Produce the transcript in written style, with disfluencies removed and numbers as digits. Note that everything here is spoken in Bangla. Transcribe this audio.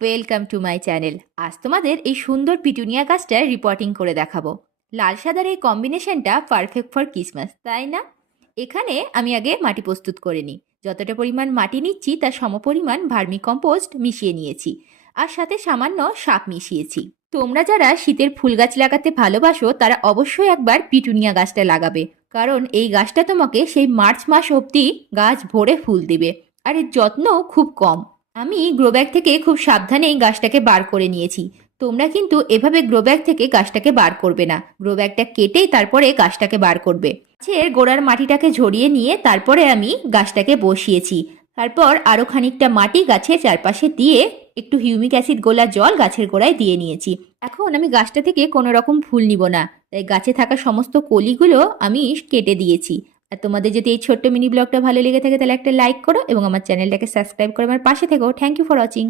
Welcome to my channel. আজ তোমাদের এই সুন্দর পিটুনিয়া গাছটার রিপোর্টিং করে দেখাবো। লাল সাদার এই কম্বিনেশনটা পারফেক্ট ফর ক্রিসমাস, তাই না? এখানে আমি আগে মাটি প্রস্তুত করে নিই। যতটা পরিমাণ মাটি নিচ্ছি তার সমপরিমাণ ভার্মি কম্পোস্ট মিশিয়ে নিয়েছি, আর সাথে সামান্য সাপ মিশিয়েছি। তোমরা যারা শীতের ফুল গাছ লাগাতে ভালোবাসো তারা অবশ্যই একবার পিটুনিয়া গাছটা লাগাবে, কারণ এই গাছটা তোমাকে সেই মার্চ মাস অবধি গাছ ভরে ফুল দেবে, আর এর যত্নও খুব কম। আমি গ্রো ব্যাগ থেকে খুব সাবধানে গাছটাকে বার করে নিয়েছি। তোমরা কিন্তু এভাবে গ্রো ব্যাগ থেকে গাছটাকে বার করবে না, গ্রো ব্যাগটা কেটেই তারপরে গাছটাকে বার করবে। গাছের গোড়ার মাটিটাকে ঝরিয়ে নিয়ে তারপরে আমি গাছটাকে বসিয়েছি। তারপর আরও খানিকটা মাটি গাছের চারপাশে দিয়ে একটু হিউমিক অ্যাসিড গোলা জল গাছের গোড়ায় দিয়ে নিয়েছি। এখন আমি গাছটা থেকে কোনো রকম ফুল নিব না, তাই গাছে থাকা সমস্ত কলিগুলো আমি কেটে দিয়েছি। আর তোমাদের যদি এই ছোট্ট মিনি ব্লগটা ভালো লেগে থাকে তাহলে একটা লাইক করো এবং আমার চ্যানেলটাকে সাবস্ক্রাইব করে আমার পাশে থেকো। Thank you for watching.